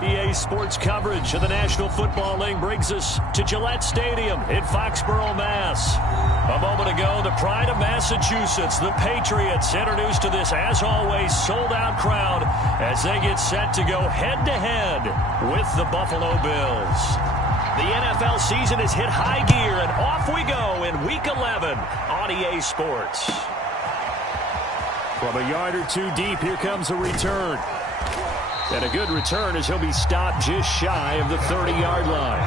EA Sports coverage of the National Football League brings us to Gillette Stadium in Foxborough, Mass. A moment ago, the pride of Massachusetts, the Patriots, introduced to this, as always, sold-out crowd as they get set to go head-to-head with the Buffalo Bills. The NFL season has hit high gear, and off we go in Week 11 on EA Sports. From a yard or two deep, here comes a return. And a good return as he'll be stopped just shy of the 30-yard line.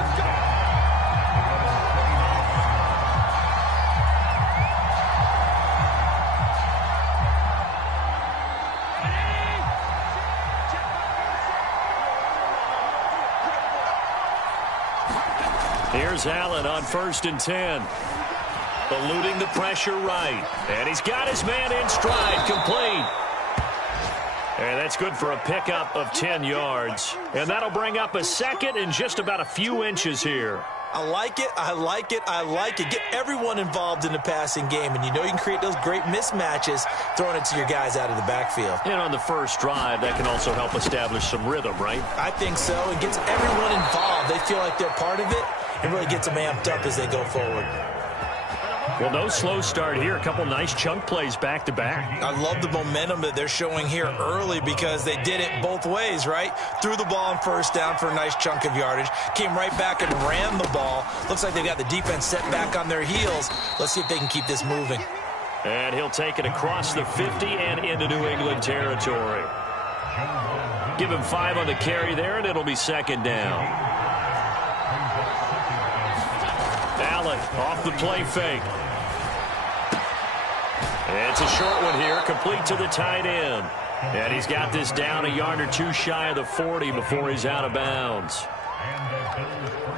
Here's Allen on 1st and 10. Eluding the pressure right. And he's got his man in stride, complete. And that's good for a pickup of 10 yards. And that'll bring up a second and just about a few inches here. I like it, I like it, I like it. Get everyone involved in the passing game, and you know you can create those great mismatches throwing it to your guys out of the backfield. And on the first drive, that can also help establish some rhythm, right? I think so. It gets everyone involved. They feel like they're part of it, and really gets them amped up as they go forward. Well, no slow start here. A couple nice chunk plays back-to-back. I love the momentum that they're showing here early because they did it both ways, right? Threw the ball on 1st down for a nice chunk of yardage. Came right back and ran the ball. Looks like they've got the defense set back on their heels. Let's see if they can keep this moving. And he'll take it across the 50 and into New England territory. Give him 5 on the carry there, and it'll be 2nd down. Allen off the play fake. It's a short one here, complete to the tight end. And he's got this down a yard or two shy of the 40 before he's out of bounds.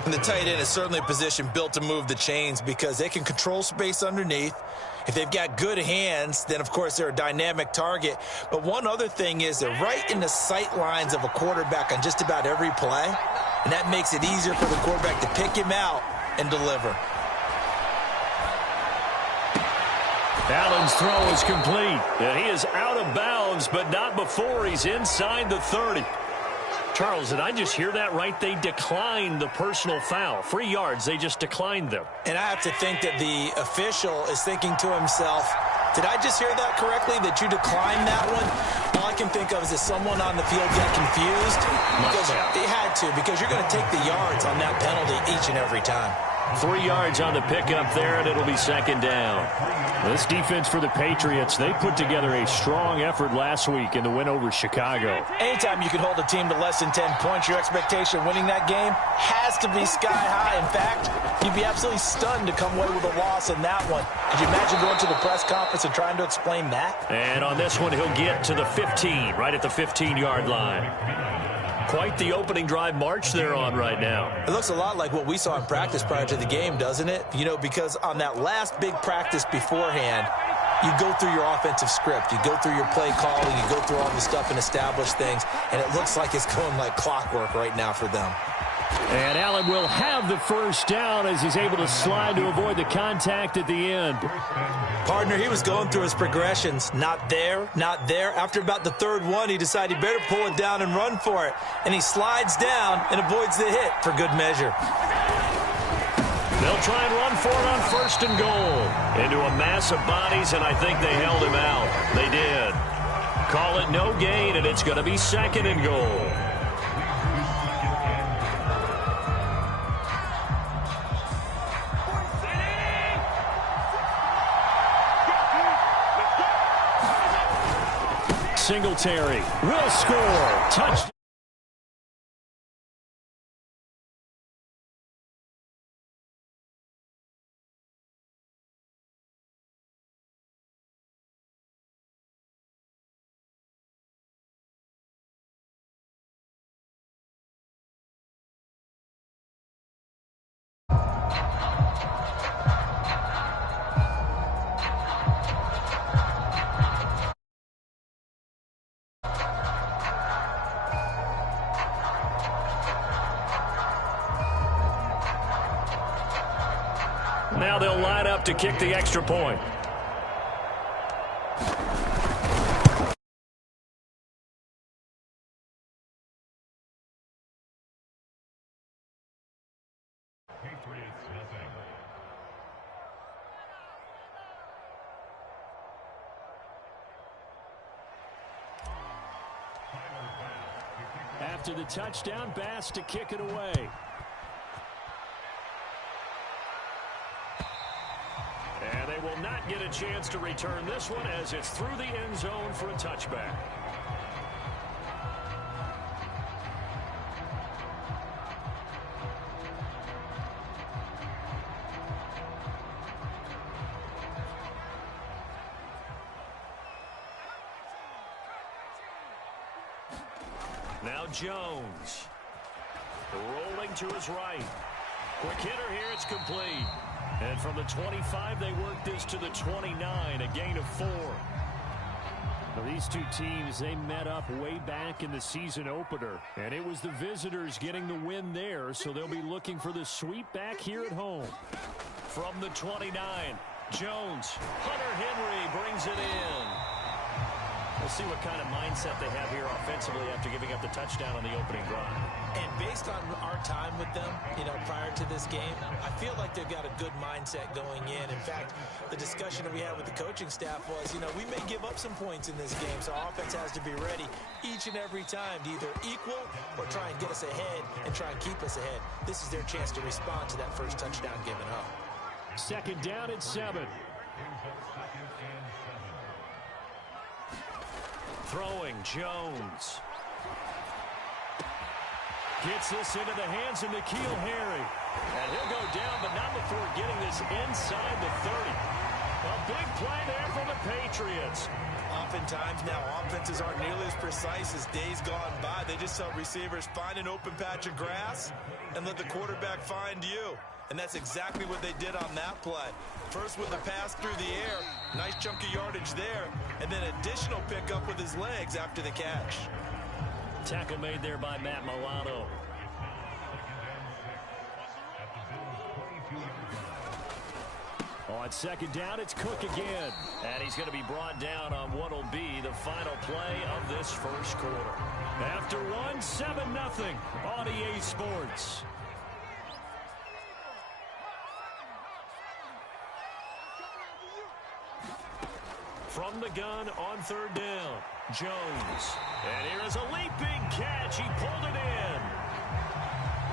And the tight end is certainly a position built to move the chains because they can control space underneath. If they've got good hands, then, of course, they're a dynamic target. But one other thing is they're right in the sight lines of a quarterback on just about every play. And that makes it easier for the quarterback to pick him out and deliver. Allen's throw is complete. And he is out of bounds, but not before he's inside the 30. Charles, did I just hear that right? They declined the personal foul. 3 yards, they just declined them. And I have to think that the official is thinking to himself, did I just hear that correctly, that you declined that one? All I can think of is that someone on the field got confused. Because he had to, because you're going to take the yards on that penalty each and every time. 3 yards on the pickup there, and it'll be 2nd down. This defense for the Patriots, they put together a strong effort last week in the win over Chicago. Anytime you can hold a team to less than 10 points, your expectation of winning that game has to be sky high. In fact, you'd be absolutely stunned to come away with a loss in that one. Could you imagine going to the press conference and trying to explain that? And on this one, he'll get to the 15, right at the 15-yard line. Quite the opening drive march they're on right now. It looks a lot like what we saw in practice prior to the game, doesn't it? You know, because on that last big practice beforehand, you go through your offensive script. You go through your play calling. You go through all the stuff and establish things. And it looks like it's going like clockwork right now for them. And Allen will have the 1st down as he's able to slide to avoid the contact at the end. Partner, he was going through his progressions. Not there, not there. After about the 3rd one, he decided he better pull it down and run for it. And he slides down and avoids the hit for good measure. They'll try and run for it on 1st and goal. Into a mass of bodies, and I think they held him out. They did. Call it no gain, and it's going to be 2nd and goal. Singletary will score. Touchdown. Now they'll line up to kick the extra point. After the touchdown, Bass to kick it away. And they will not get a chance to return this one as it's through the end zone for a touchback. Now Jones. Rolling to his right. Quick hitter here, it's complete. And from the 25, they work this to the 29, a gain of 4. Now, these two teams, they met up way back in the season opener, and it was the visitors getting the win there, so they'll be looking for the sweep back here at home. From the 29, Jones. Hunter Henry brings it in. We'll see what kind of mindset they have here offensively after giving up the touchdown on the opening drive. And based on our time with them, prior to this game, I feel like they've got a good mindset going in. In fact, the discussion that we had with the coaching staff was, we may give up some points in this game, so our offense has to be ready each and every time to either equal or try and get us ahead and try and keep us ahead. This is their chance to respond to that first touchdown given up. Second down at 7. Throwing, Jones. Gets this into the hands of N'Keal Harry. And he'll go down, but not before getting this inside the 30. A big play there for the Patriots. Oftentimes now, offenses aren't nearly as precise as days gone by. They just help receivers find an open patch of grass and let the quarterback find you. And that's exactly what they did on that play. First with the pass through the air, nice chunk of yardage there, and then additional pickup with his legs after the catch. Tackle made there by Matt Milano. On second down, it's Cook again. And he's going to be brought down on what will be the final play of this first quarter. After one, 7-0 on EA Sports. From the gun on third down, Jones. And here is a leaping catch. He pulled it in.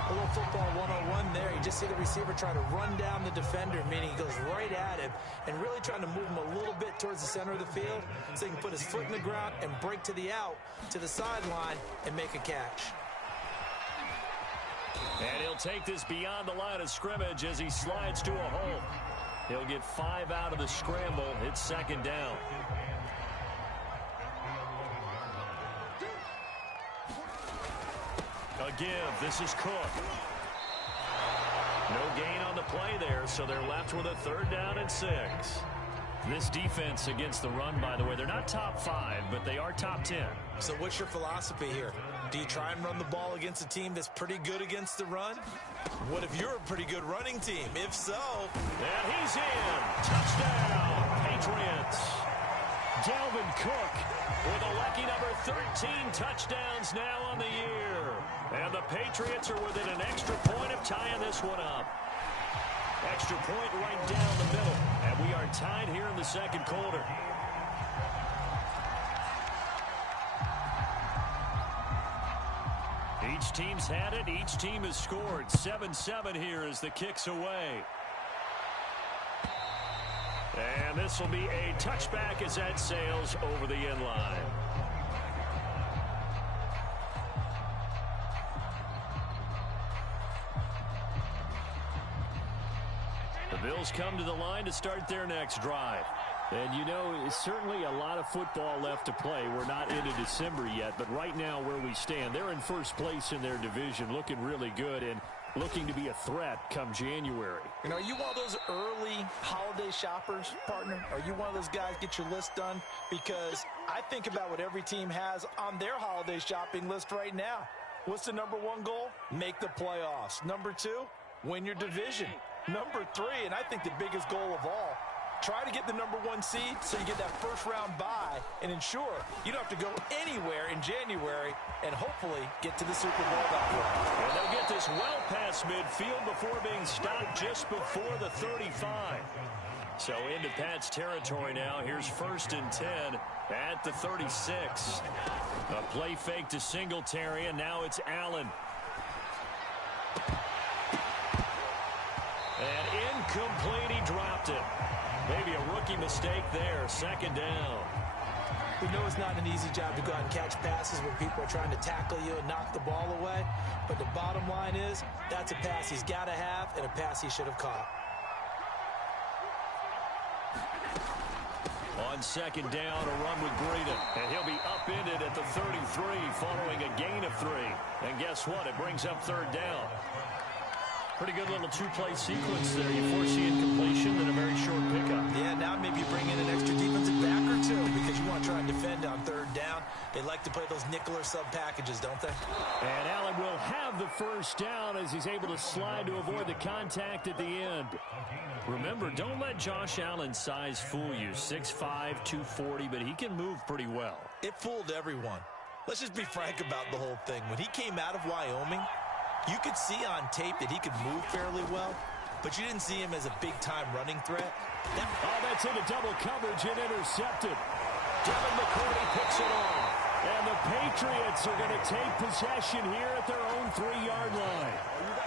A little football 101 there. You just see the receiver try to run down the defender, meaning he goes right at him and really trying to move him a little bit towards the center of the field so he can put his foot in the ground and break to the out, to the sideline, and make a catch. And he'll take this beyond the line of scrimmage as he slides to a hole. He'll get 5 out of the scramble. It's second down. A give. This is Cook. No gain on the play there, so they're left with a third down and 6. This defense against the run, by the way, they're not top 5, but they are top 10. So what's your philosophy here? Do you try and run the ball against a team that's pretty good against the run? What if you're a pretty good running team? If so... And he's in. Touchdown, Patriots. Dalvin Cook with a lucky number 13 touchdowns now on the year. And the Patriots are within an extra point of tying this one up. Extra point right down the middle. And we are tied here in the second quarter. Each team's had it. Each team has scored. 7-7 here as the kick's away. And this will be a touchback as that sails over the end line. The Bills come to the line to start their next drive. And, you know, certainly a lot of football left to play. We're not into December yet, but right now where we stand, they're in first place in their division, looking really good and looking to be a threat come January. You know, are you one of those early holiday shoppers, partner? Are you one of those guys get your list done? Because I think about what every team has on their holiday shopping list right now. What's the number 1 goal? Make the playoffs. Number 2, win your division. Number 3, and I think the biggest goal of all, try to get the number 1 seed so you get that first round bye and ensure you don't have to go anywhere in January and hopefully get to the Super Bowl that way. And they'll get this well past midfield before being stopped just before the 35. So into Pat's territory now. Here's 1st and 10 at the 36. A play fake to Singletary, and now it's Allen. And incomplete, he dropped it. Maybe a rookie mistake there. 2nd down. We know it's not an easy job to go out and catch passes when people are trying to tackle you and knock the ball away. But the bottom line is, that's a pass he's got to have and a pass he should have caught. On 2nd down, a run with Breida. And he'll be upended at the 33 following a gain of 3. And guess what? It brings up 3rd down. Pretty good little two-play sequence there. You foresee incompletion and a very short pickup. Yeah, now maybe you bring in an extra defensive back or two because you want to try and defend on 3rd down. They like to play those nickel or sub packages, don't they? And Allen will have the 1st down as he's able to slide to avoid the contact at the end. Remember, don't let Josh Allen's size fool you. 6'5", 240, but he can move pretty well. It fooled everyone. Let's just be frank about the whole thing. When he came out of Wyoming, you could see on tape that he could move fairly well, but you didn't see him as a big-time running threat. That's into double coverage and intercepted. Devin McCourty picks it off. And the Patriots are going to take possession here at their own 3-yard line.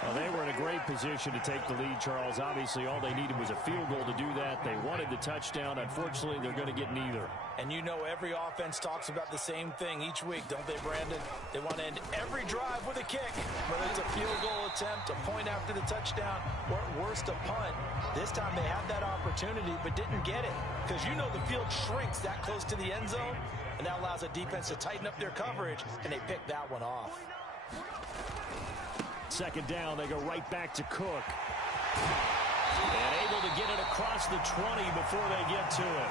Well, they were in a great position to take the lead, Charles. Obviously, all they needed was a field goal to do that. They wanted the touchdown. Unfortunately, they're going to get neither. And you know every offense talks about the same thing each week, don't they, Brandon? They want to end every drive with a kick, whether it's a field goal attempt, a point after the touchdown, or at worst, a punt. This time they had that opportunity but didn't get it because you know the field shrinks that close to the end zone, and that allows a defense to tighten up their coverage, and they picked that one off. 2nd down, they go right back to Cook. And able to get it across the 20 before they get to it.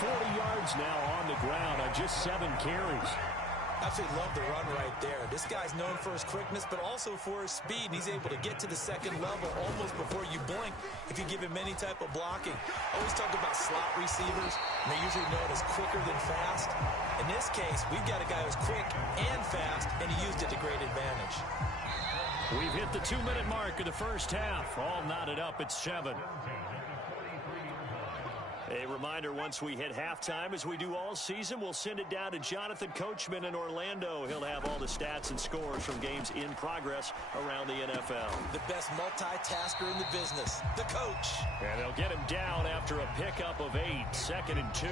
40 yards now on the ground on just 7 carries. Absolutely love the run right there. This guy's known for his quickness, but also for his speed. And he's able to get to the 2nd level almost before you blink if you give him any type of blocking. Always talk about slot receivers, and they're usually known as quicker than fast. In this case, we've got a guy who's quick and fast, and he used it to great advantage. We've hit the 2-minute mark of the 1st half. All knotted up at 7. A reminder, once we hit halftime, as we do all season, we'll send it down to Jonathan Coachman in Orlando. He'll have all the stats and scores from games in progress around the NFL. The best multitasker in the business, the coach. And they'll get him down after a pickup of 8, 2nd and 2.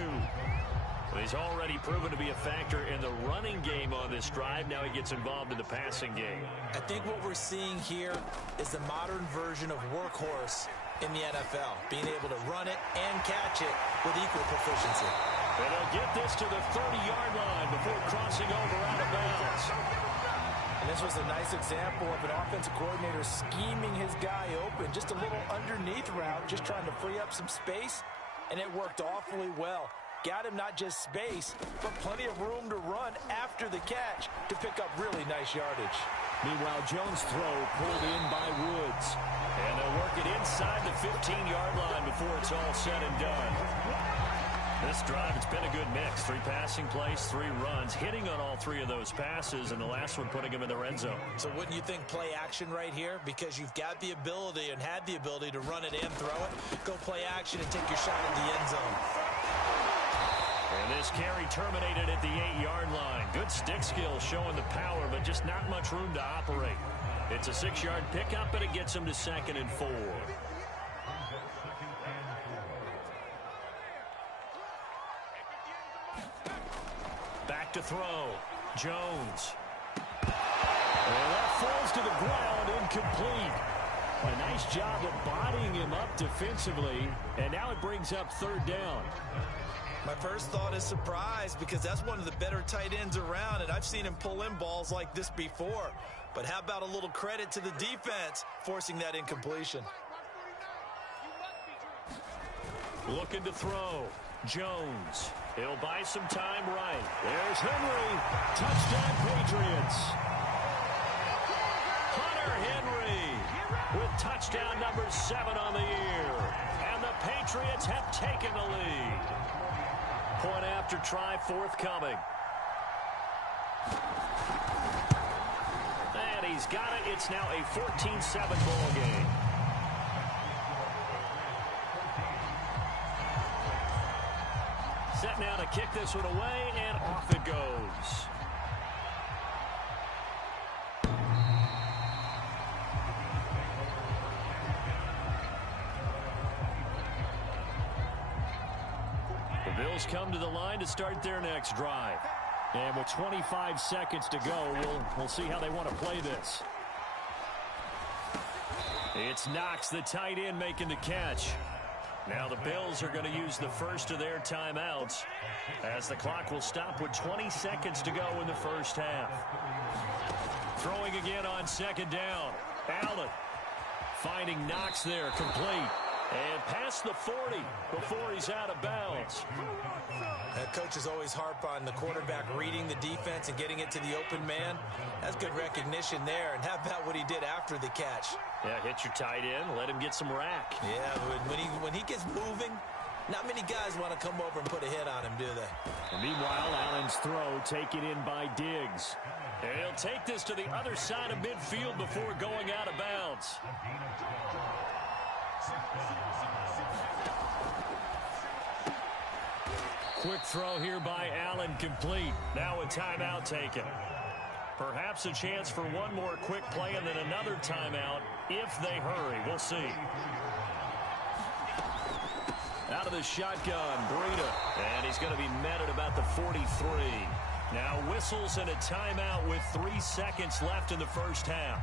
He's already proven to be a factor in the running game on this drive. Now he gets involved in the passing game. I think what we're seeing here is the modern version of workhorse in the NFL, being able to run it and catch it with equal proficiency. And they'll get this to the 30-yard line before crossing over out of bounds. And this was a nice example of an offensive coordinator scheming his guy open, just a little underneath route, just trying to free up some space, and it worked awfully well. Got him not just space, but plenty of room to run after the catch to pick up really nice yardage. Meanwhile, Jones' throw pulled in by Woods. And they'll work it inside the 15-yard line before it's all said and done. This drive, it's been a good mix. 3 passing plays, 3 runs, hitting on all 3 of those passes, and the last one putting them in the red zone. So wouldn't you think play action right here? Because you've got the ability and had the ability to run it and throw it. Go play action and take your shot at the end zone. And this carry terminated at the 8-yard line. Good stick skills showing the power, but just not much room to operate. It's a 6-yard pickup, but it gets him to 2nd and 4. Back to throw. Jones. And that falls to the ground, incomplete. A nice job of bodying him up defensively, and now it brings up 3rd down. My first thought is surprise because that's one of the better tight ends around, and I've seen him pull in balls like this before. But how about a little credit to the defense forcing that incompletion? Looking to throw. Jones. He'll buy some time right. There's Henry. Touchdown, Patriots. Hunter Henry with touchdown number 7 on the year. And the Patriots have taken the lead. Point after try forthcoming. And he's got it. It's now a 14-7 ball game. kick this one away, and off it goes. The Bills come to the line to start their next drive. And with 25 seconds to go, we'll see how they want to play this. It's Knox, the tight end, making the catch. Now the Bills are going to use the first of their timeouts as the clock will stop with 20 seconds to go in the first half. Throwing again on second down. Allen finding Knox there, complete. And past the 40 before he's out of bounds. Coaches always harp on the quarterback reading the defense and getting it to the open man. That's good recognition there. And how about what he did after the catch? Yeah, hit your tight end, let him get some rack. Yeah, when he gets moving, not many guys want to come over and put a hit on him, do they? And meanwhile, Allen's throw taken in by Diggs. And he'll take this to the other side of midfield before going out of bounds. Quick throw here by Allen, complete. Now a timeout taken. Perhaps a chance for one more quick play and then another timeout if they hurry. We'll see. Out of the shotgun, Breida. And he's going to be met at about the 43. Now whistles and a timeout with 3 seconds left in the first half.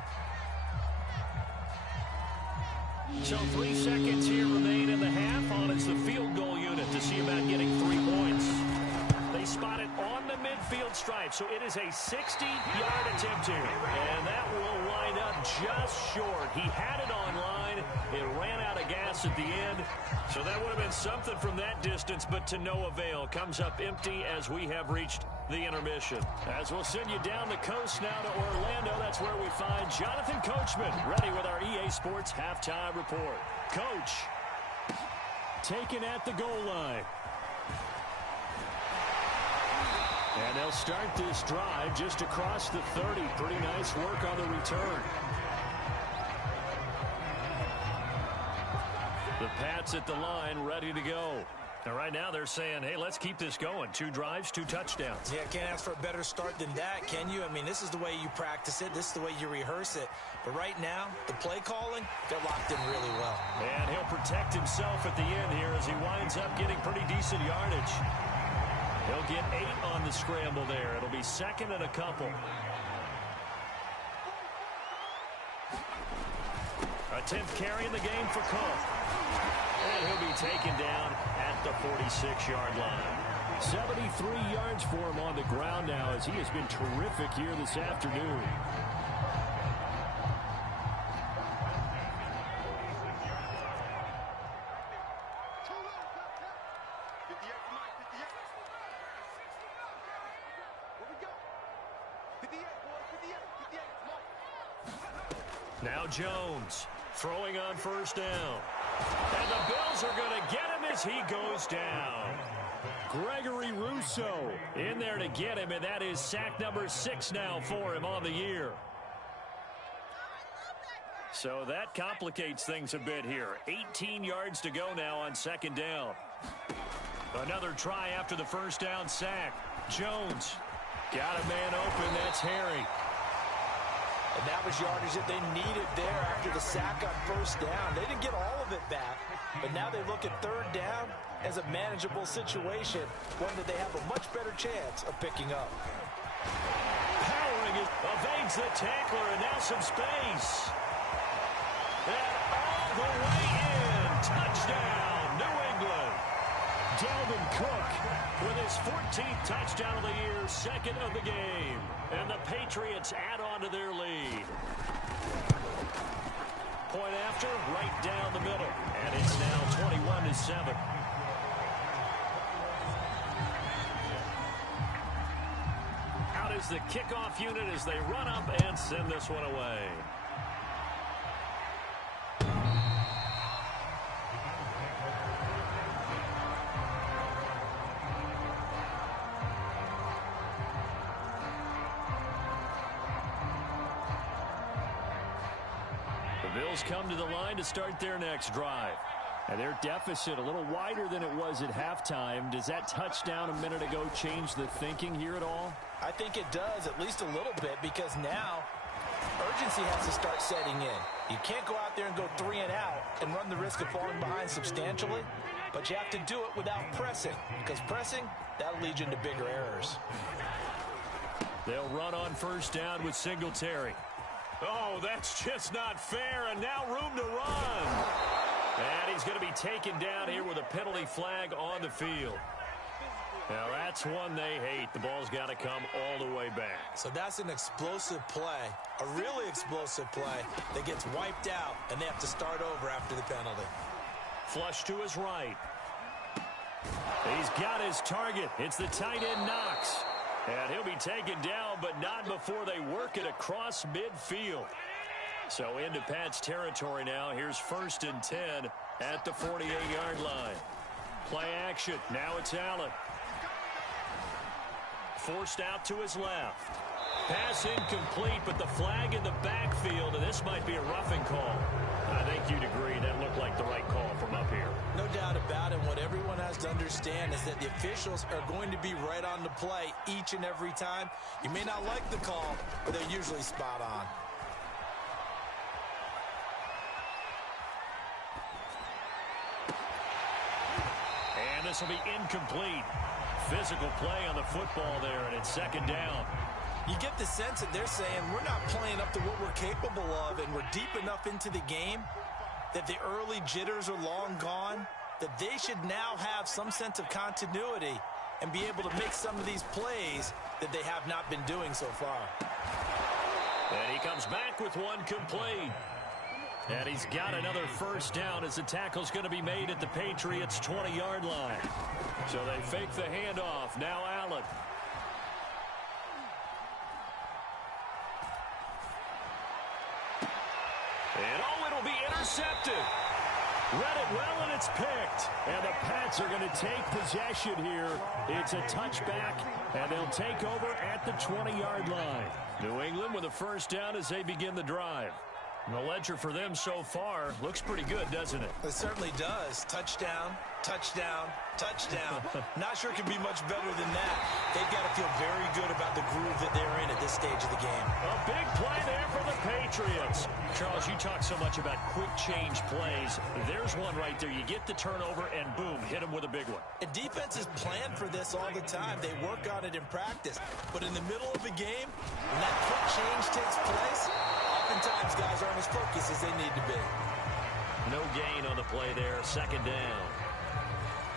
So 3 seconds here remain in the half. On is the field goal unit to see about getting 3 points. They spot it on the midfield stripe, so it is a 60-yard attempt here. And that will line up just short. He had it on line. It ran out of gas at the end. So that would have been something from that distance, but to no avail. Comes up empty as we have reached the intermission. As we'll send you down the coast now to Orlando, that's where we find Jonathan Coachman, ready with our EA Sports halftime report. Coach, taken at the goal line. And they'll start this drive just across the 30. Pretty nice work on the return. The Pats at the line, ready to go. And right now they're saying, hey, let's keep this going. 2 drives, 2 touchdowns. Yeah, can't ask for a better start than that, can you? I mean, this is the way you practice it. This is the way you rehearse it. But right now, the play calling, they're locked in really well. And he'll protect himself at the end here as he winds up getting pretty decent yardage. He'll get 8 on the scramble there. It'll be second and a couple. A 10th carry in the game for Cook. And he'll be taken down at the 46-yard line. 73 yards for him on the ground now as he has been terrific here this afternoon. Now Jones throwing on first down. And the Bills are going to get him as he goes down. Gregory Rousseau in there to get him, and that is sack number 6 now for him on the year. So that complicates things a bit here. 18 yards to go now on second down. Another try after the first down sack. Jones got a man open. That's Harry. And that was yardage that they needed there after the sack on first down. They didn't get all of it back, but now they look at third down as a manageable situation, one that they have a much better chance of picking up. Powering it, evades the tackler, and now some space. And all the way in. Touchdown, New England. Dalvin Cook with his 14th touchdown of the year, second of the game. And the Patriots add on to their lead. Point after, right down the middle. And it's now 21-7. Out is the kickoff unit as they run up and send this one away. The Bills come to the line to start their next drive. And their deficit a little wider than it was at halftime. Does that touchdown a minute ago change the thinking here at all? I think it does, at least a little bit, because now urgency has to start setting in. You can't go out there and go 3 and out and run the risk of falling behind substantially, but you have to do it without pressing, because pressing, that'll lead you into bigger errors. They'll run on first down with Singletary. Oh, that's just not fair, and now room to run. And he's going to be taken down here with a penalty flag on the field. Now, that's one they hate. The ball's got to come all the way back. So that's an explosive play, a really explosive play that gets wiped out, and they have to start over after the penalty. Flush to his right. He's got his target. It's the tight end Knox. And he'll be taken down, but not before they work it across midfield. So into Pat's territory now. Here's 1st and 10 at the 48-yard line. Play action. Now it's Allen. Forced out to his left. Pass incomplete, but the flag in the backfield, and this might be a roughing call. I think you'd agree that looked like the right call from up here. No doubt about it. What everyone has to understand is that the officials are going to be right on the play each and every time. You may not like the call, but they're usually spot on. And this will be incomplete. Physical play on the football there, and it's 2nd down. You get the sense that they're saying we're not playing up to what we're capable of, and we're deep enough into the game that the early jitters are long gone, that they should now have some sense of continuity and be able to make some of these plays that they have not been doing so far. And he comes back with one complete. And he's got another first down as the tackle's going to be made at the Patriots' 20-yard line. So they fake the handoff. Now Allen. And it'll be intercepted. Read it well, and it's picked. And the Pats are going to take possession here. It's a touchback, and they'll take over at the 20-yard line. New England with a first down as they begin the drive. And the ledger for them so far looks pretty good, doesn't it? It certainly does. Touchdown, touchdown, touchdown. Not sure it can be much better than that. They've got to feel very good about the groove that they're in at this stage of the game. A big play there for the Patriots. Charles, you talk so much about quick change plays. There's one right there. You get the turnover, and boom, hit them with a big one. And defenses plan for this all the time. They work on it in practice. But in the middle of a game, when that quick change takes place, oftentimes guys aren't as focused as they need to be. No gain on the play there. 2nd down.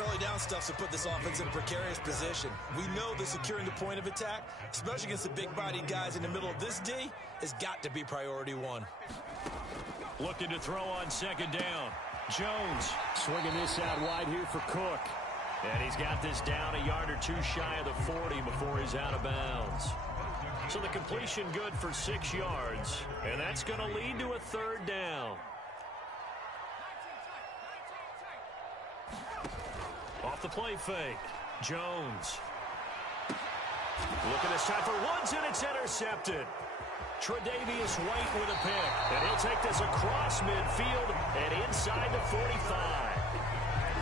Early down stuff to put this offense in a precarious position. We know that securing the point of attack, especially against the big-bodied guys in the middle of this D, has got to be priority one. Looking to throw on 2nd down. Jones swinging this out wide here for Cook. And he's got this down a yard or two shy of the 40 before he's out of bounds. So the completion good for 6 yards, and that's going to lead to a 3rd down. Off the play fake, Jones. Looking this time for Woods, and it's intercepted. Tre'Davious White with a pick, and he'll take this across midfield and inside the 45.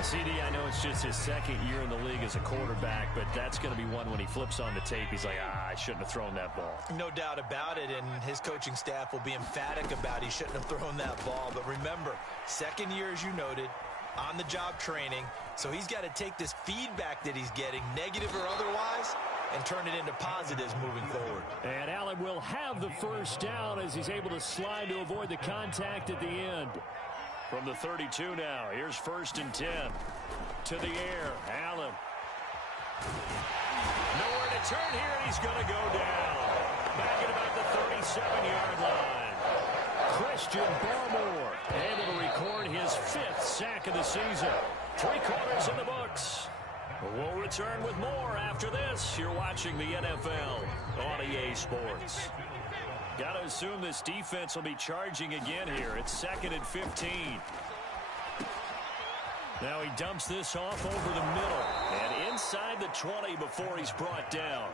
CD, I know it's just his 2nd year in the league as a quarterback, but that's going to be one when he flips on the tape. He's like, I shouldn't have thrown that ball. No doubt about it, and his coaching staff will be emphatic about he shouldn't have thrown that ball. But remember, 2nd year, as you noted, on-the-job training, so he's got to take this feedback that he's getting, negative or otherwise, and turn it into positives moving forward. And Allen will have the first down as he's able to slide to avoid the contact at the end. From the 32 now, here's 1st and 10. To the air, Allen. Nowhere to turn here, and he's going to go down. Back at about the 37-yard line. Christian Barmore able to record his 5th sack of the season. 3 quarters in the books. We'll return with more after this. You're watching the NFL on EA Sports. Got to assume this defense will be charging again here. It's 2nd and 15. Now he dumps this off over the middle and inside the 20 before he's brought down.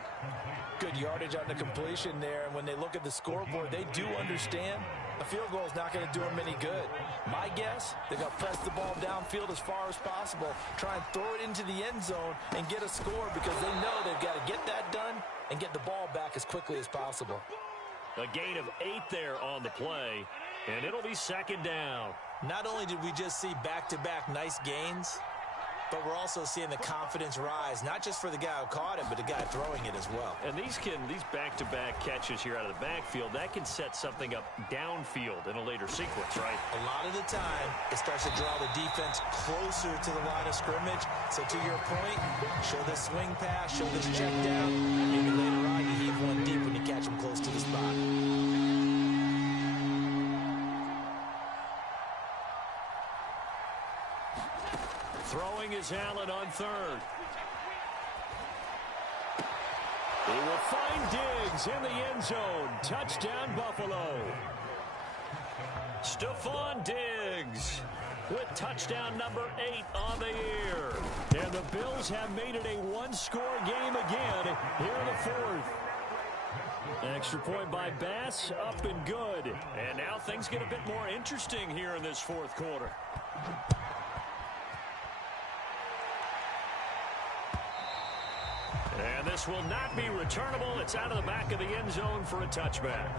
Good yardage on the completion there, and when they look at the scoreboard, they do understand a field goal is not going to do them any good. My guess, they're going to press the ball downfield as far as possible, try and throw it into the end zone and get a score because they know they've got to get that done and get the ball back as quickly as possible. A gain of 8 there on the play, and it'll be second down. Not only did we just see back-to-back nice gains, but we're also seeing the confidence rise, not just for the guy who caught it, but the guy throwing it as well. And these back-to-back catches here out of the backfield, that can set something up downfield in a later sequence, right? A lot of the time, it starts to draw the defense closer to the line of scrimmage. So to your point, show this swing pass, show this check down, and maybe later on you heave one deep when you catch him close to the spot. Throwing is Allen on third. He will find Diggs in the end zone. Touchdown, Buffalo. Stephon Diggs with touchdown number 8 on the year. And the Bills have made it a one-score game again here in the fourth. Extra point by Bass, up and good. And now things get a bit more interesting here in this fourth quarter. And this will not be returnable. It's out of the back of the end zone for a touchback.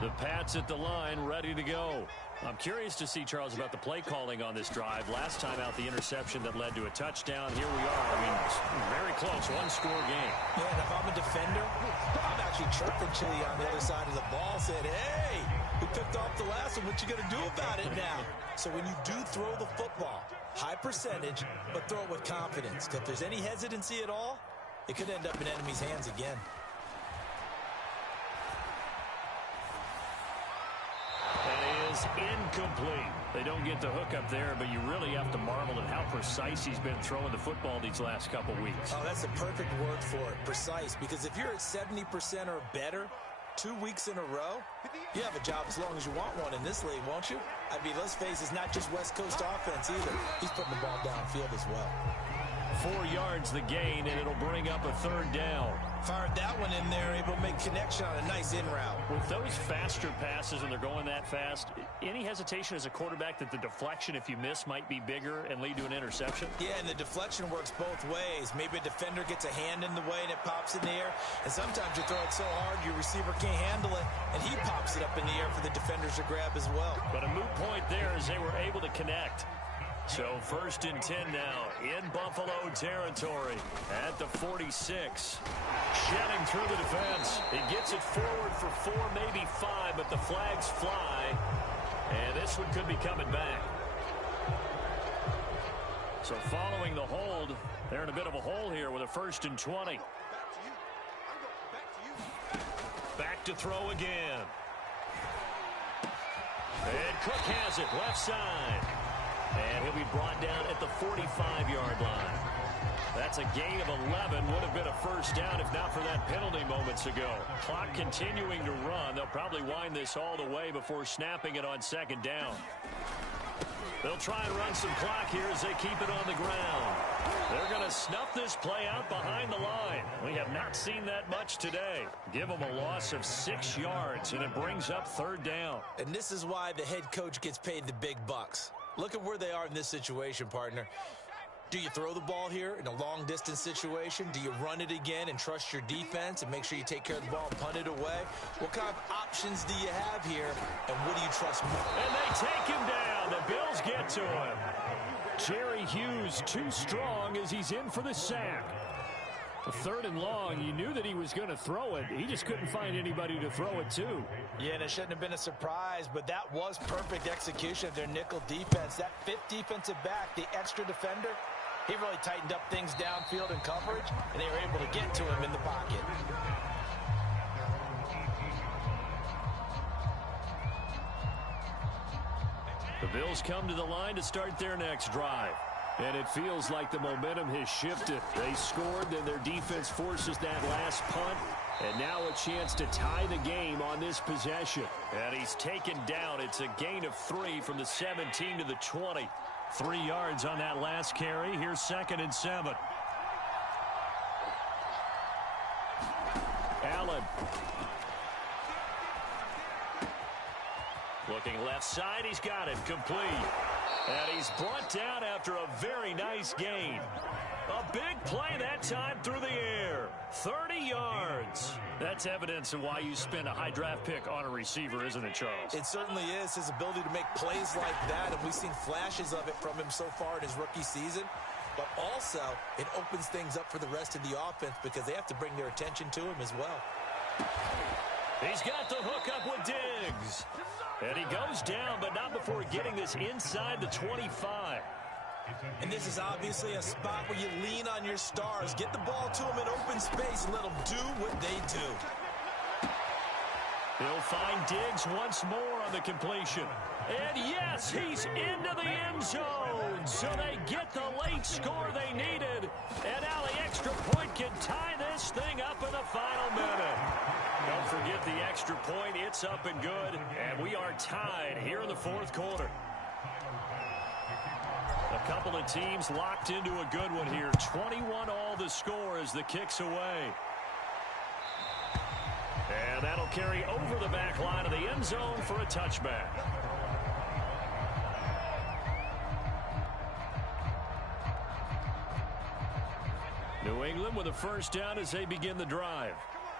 The Pats at the line, ready to go. I'm curious to see, Charles, about the play calling on this drive. Last time out, the interception that led to a touchdown. Here we are. I mean, very close, one-score game. Yeah, and if I'm a defender, I'm actually chirping Chili on the other side of the ball, said, hey, who picked off the last one? What you going to do about it now? So when you do throw the football, high percentage, but throw it with confidence. Because if there's any hesitancy at all, it could end up in enemy's hands again. Incomplete. They don't get the hook up there, but you really have to marvel at how precise he's been throwing the football these last couple weeks. Oh, that's a perfect word for it, precise, because if you're at 70% or better 2 weeks in a row, you have a job as long as you want one in this league, won't you? I mean, let's face it, it's not just West Coast offense either. He's putting the ball downfield as well. 4 yards the gain, and it'll bring up a third down. Fired that one in there, able to make connection on a nice in route. With those faster passes and they're going that fast, any hesitation as a quarterback that the deflection, if you miss, might be bigger and lead to an interception? Yeah, and the deflection works both ways. Maybe a defender gets a hand in the way and it pops in the air, and sometimes you throw it so hard your receiver can't handle it, and he pops it up in the air for the defenders to grab as well. But a moot point there as they were able to connect. So 1st and 10 now in Buffalo territory at the 46. Shedding through the defense. He gets it forward for 4, maybe 5, but the flags fly. And this one could be coming back. So following the hold, they're in a bit of a hole here with a 1st and 20. Back to throw again. And Cook has it left side. And he'll be brought down at the 45-yard line. That's a gain of 11. Would have been a first down if not for that penalty moments ago. Clock continuing to run. They'll probably wind this all the way before snapping it on 2nd down. They'll try and run some clock here as they keep it on the ground. They're going to snuff this play out behind the line. We have not seen that much today. Give them a loss of 6 yards, and it brings up 3rd down. And this is why the head coach gets paid the big bucks. Look at where they are in this situation, partner. Do you throw the ball here in a long-distance situation? Do you run it again and trust your defense and make sure you take care of the ball and punt it away? What kind of options do you have here, and what do you trust more? And they take him down. The Bills get to him. Jerry Hughes too strong as he's in for the sack. 3rd and long, you knew that he was going to throw it. He just couldn't find anybody to throw it to. Yeah, and it shouldn't have been a surprise, but that was perfect execution of their nickel defense. That 5th defensive back, the extra defender, he really tightened up things downfield in coverage, and they were able to get to him in the pocket. The Bills come to the line to start their next drive. And it feels like the momentum has shifted. They scored, then their defense forces that last punt. And now a chance to tie the game on this possession. And he's taken down. It's a gain of 3 from the 17 to the 20. 3 yards on that last carry. Here's 2nd and 7. Allen. Looking left side, he's got it, complete. And he's brought down after a very nice gain. A big play that time through the air. 30 yards. That's evidence of why you spend a high draft pick on a receiver, isn't it, Charles? It certainly is. His ability to make plays like that, and we've seen flashes of it from him so far in his rookie season. But also, it opens things up for the rest of the offense because they have to bring their attention to him as well. He's got the hook up with Diggs. And he goes down, but not before getting this inside the 25. And this is obviously a spot where you lean on your stars. Get the ball to them in open space and let them do what they do. He'll find Diggs once more on the completion. And yes, he's into the end zone. So they get the late score they needed. And now the extra point can tie this thing up in the final minute. Don't forget the extra point. It's up and good. And we are tied here in the fourth quarter. A couple of teams locked into a good one here. 21 all the score as the kick's away. And that'll carry over the back line of the end zone for a touchback. New England with a first down as they begin the drive.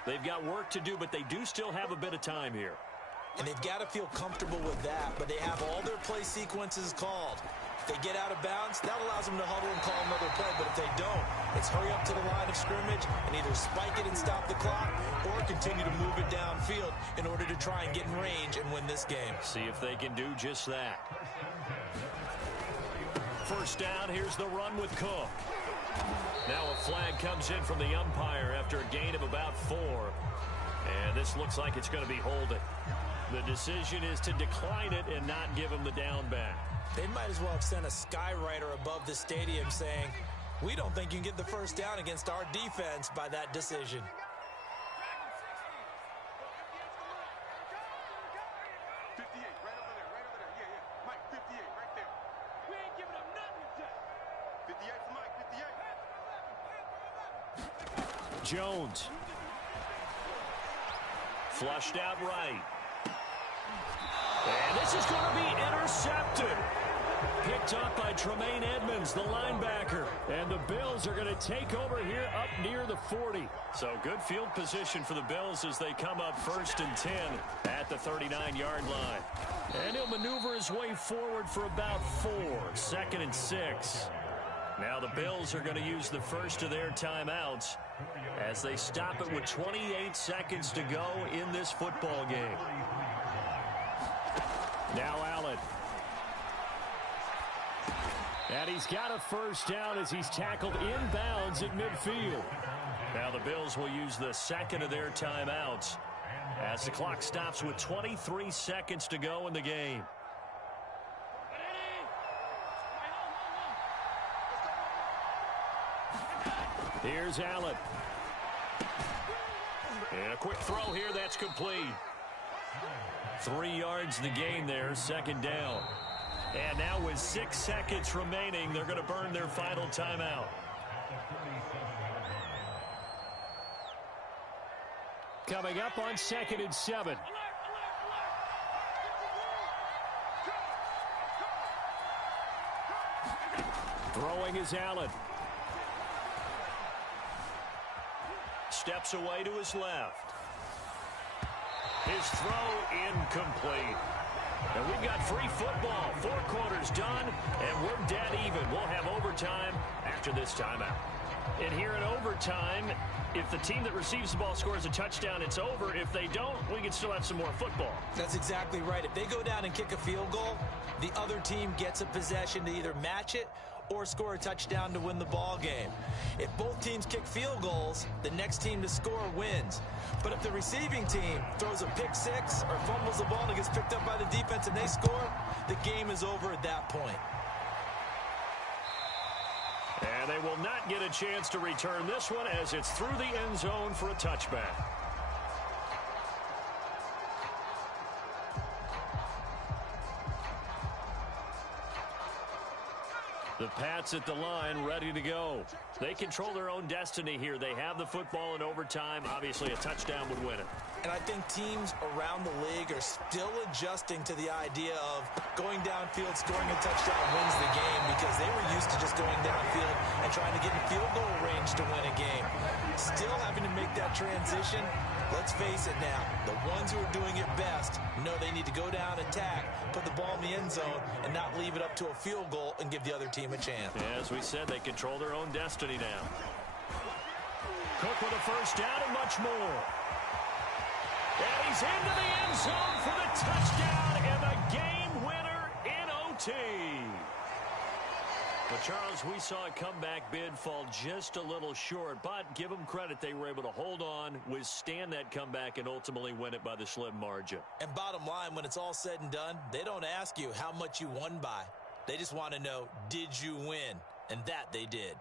They've got work to do, but they do still have a bit of time here. And they've got to feel comfortable with that, but they have all their play sequences called. If they get out of bounds, that allows them to huddle and call another play. But if they don't, it's hurry up to the line of scrimmage and either spike it and stop the clock or continue to move it downfield in order to try and get in range and win this game. See if they can do just that. First down, here's the run with Cook. Now a flag comes in from the umpire after a gain of about 4. And this looks like it's going to be holding. The decision is to decline it and not give him the down back. They might as well have sent a skywriter above the stadium saying, we don't think you can get the first down against our defense by that decision. Jones. Flushed out right. And this is going to be intercepted. Picked up by Tremaine Edmonds, the linebacker. And the Bills are going to take over here up near the 40. So good field position for the Bills as they come up 1st and 10 at the 39-yard line. And he'll maneuver his way forward for about 4. 2nd and 6. Now the Bills are going to use the first of their timeouts as they stop it with 28 seconds to go in this football game. Now Allen. And he's got a first down as he's tackled inbounds at midfield. Now the Bills will use the second of their timeouts as the clock stops with 23 seconds to go in the game. Here's Allen. And a quick throw here, that's complete. 3 yards the gain there, 2nd down. And now with 6 seconds remaining, they're going to burn their final timeout. Coming up on 2nd and 7. Throwing is Allen. Steps away to his left. His throw incomplete. And we've got free football. 4 quarters done, and we're dead even. We'll have overtime after this timeout. And here in overtime, if the team that receives the ball scores a touchdown, it's over. If they don't, we can still have some more football. That's exactly right. If they go down and kick a field goal, the other team gets a possession to either match it or score a touchdown to win the ball game. If both teams kick field goals, the next team to score wins. But if the receiving team throws a pick 6 or fumbles the ball and it gets picked up by the defense and they score, the game is over at that point. And they will not get a chance to return this one as it's through the end zone for a touchback. The Pats at the line, ready to go. They control their own destiny here. They have the football in overtime. Obviously, a touchdown would win it. And I think teams around the league are still adjusting to the idea of going downfield, scoring a touchdown wins the game, because they were used to just going downfield and trying to get in field goal range to win a game. Still having to make that transition. Let's face it now, the ones who are doing it best know they need to go down, attack, put the ball in the end zone, and not leave it up to a field goal and give the other team a chance. As we said, they control their own destiny now. Cook with a first down and much more. And he's into the end zone for the touchdown and the game winner in OT. But, Charles, we saw a comeback bid fall just a little short, but give them credit. They were able to hold on, withstand that comeback, and ultimately win it by the slim margin. And bottom line, when it's all said and done, they don't ask you how much you won by. They just want to know, did you win? And that they did.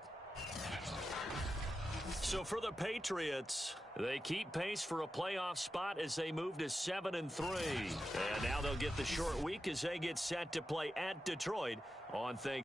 So for the Patriots, they keep pace for a playoff spot as they move to 7-3. And now they'll get the short week as they get set to play at Detroit on Thanksgiving.